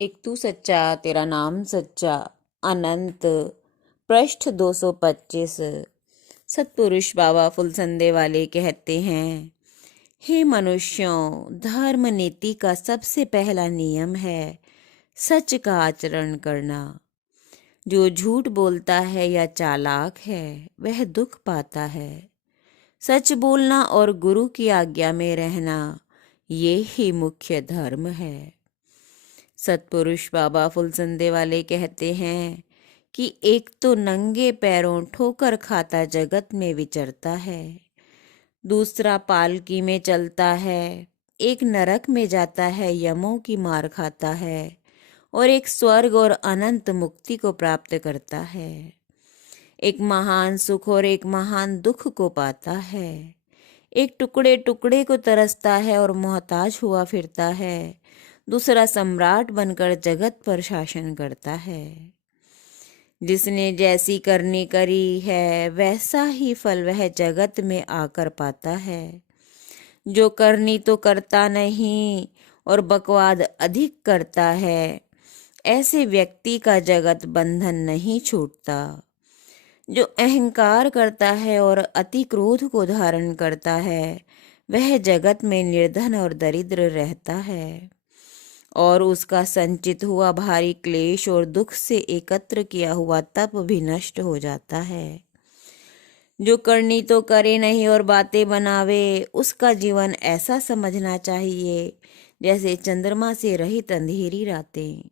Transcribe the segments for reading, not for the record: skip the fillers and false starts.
एक तू सच्चा तेरा नाम सच्चा अनंत। पृष्ठ 225। सतपुरुष बाबा फुलसंदे वाले कहते हैं, हे मनुष्यों, धर्म नीति का सबसे पहला नियम है सच का आचरण करना। जो झूठ बोलता है या चालाक है वह दुख पाता है। सच बोलना और गुरु की आज्ञा में रहना, ये ही मुख्य धर्म है। सतपुरुष बाबा फुलसंदे वाले कहते हैं कि एक तो नंगे पैरों ठोकर खाता जगत में विचरता है, दूसरा पालकी में चलता है, एक नरक में जाता है, यमों की मार खाता है, और एक स्वर्ग और अनंत मुक्ति को प्राप्त करता है। एक महान सुख और एक महान दुख को पाता है। एक टुकड़े टुकड़े को तरसता है और मोहताज हुआ फिरता है, दूसरा सम्राट बनकर जगत पर शासन करता है। जिसने जैसी करनी करी है वैसा ही फल वह जगत में आकर पाता है। जो करनी तो करता नहीं और बकवाद अधिक करता है, ऐसे व्यक्ति का जगत बंधन नहीं छूटता। जो अहंकार करता है और अति क्रोध को धारण करता है, वह जगत में निर्धन और दरिद्र रहता है, और उसका संचित हुआ भारी क्लेश और दुख से एकत्र किया हुआ तप भी नष्ट हो जाता है। जो करनी तो करे नहीं और बातें बनावे, उसका जीवन ऐसा समझना चाहिए जैसे चंद्रमा से रहित अंधेरी रातें।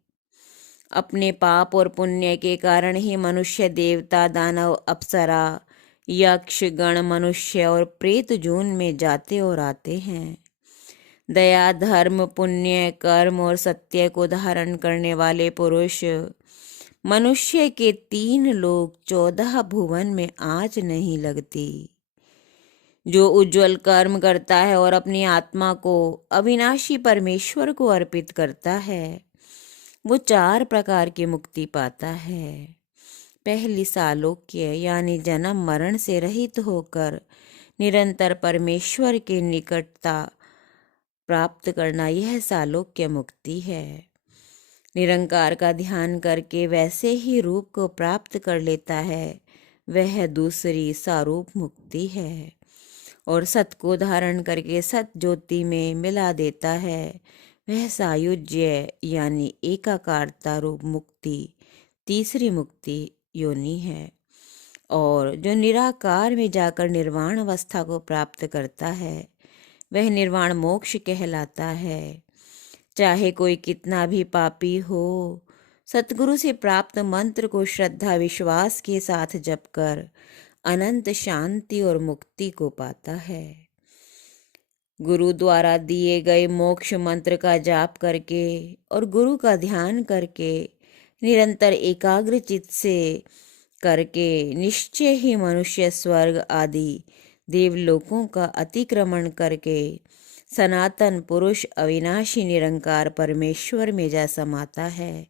अपने पाप और पुण्य के कारण ही मनुष्य देवता, दानव, अप्सरा, यक्ष गण, मनुष्य और प्रेत जून में जाते और आते हैं। दया, धर्म, पुण्य, कर्म और सत्य को धारण करने वाले पुरुष मनुष्य के 3 लोक 14 भुवन में आँच नहीं लगती। जो उज्जवल कर्म करता है और अपनी आत्मा को अविनाशी परमेश्वर को अर्पित करता है, वो 4 प्रकार की मुक्ति पाता है। पहली सालोक्य यानी जन्म मरण से रहित होकर निरंतर परमेश्वर की निकटता प्राप्त करना, यह सालोक्य मुक्ति है। निरंकार का ध्यान करके वैसे ही रूप को प्राप्त कर लेता है, वह दूसरी सारूप मुक्ति है। और सत को धारण करके सत ज्योति में मिला देता है, वह सायुज्य यानी एकाकारता रूप मुक्ति, तीसरी मुक्ति योनि है। और जो निराकार में जाकर निर्वाण अवस्था को प्राप्त करता है, वह निर्वाण मोक्ष कहलाता है। चाहे कोई कितना भी पापी हो, सतगुरु से प्राप्त मंत्र को श्रद्धा विश्वास के साथ जप कर अनंत शांति और मुक्ति को पाता है। गुरु द्वारा दिए गए मोक्ष मंत्र का जाप करके और गुरु का ध्यान करके निरंतर एकाग्र चित्त से करके निश्चय ही मनुष्य स्वर्ग आदि देवलोकों का अतिक्रमण करके सनातन पुरुष अविनाशी निरंकार परमेश्वर में जा समाता है।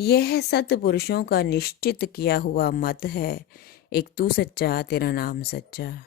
यह सतपुरुषों का निश्चित किया हुआ मत है। एक तू सच्चा तेरा नाम सच्चा।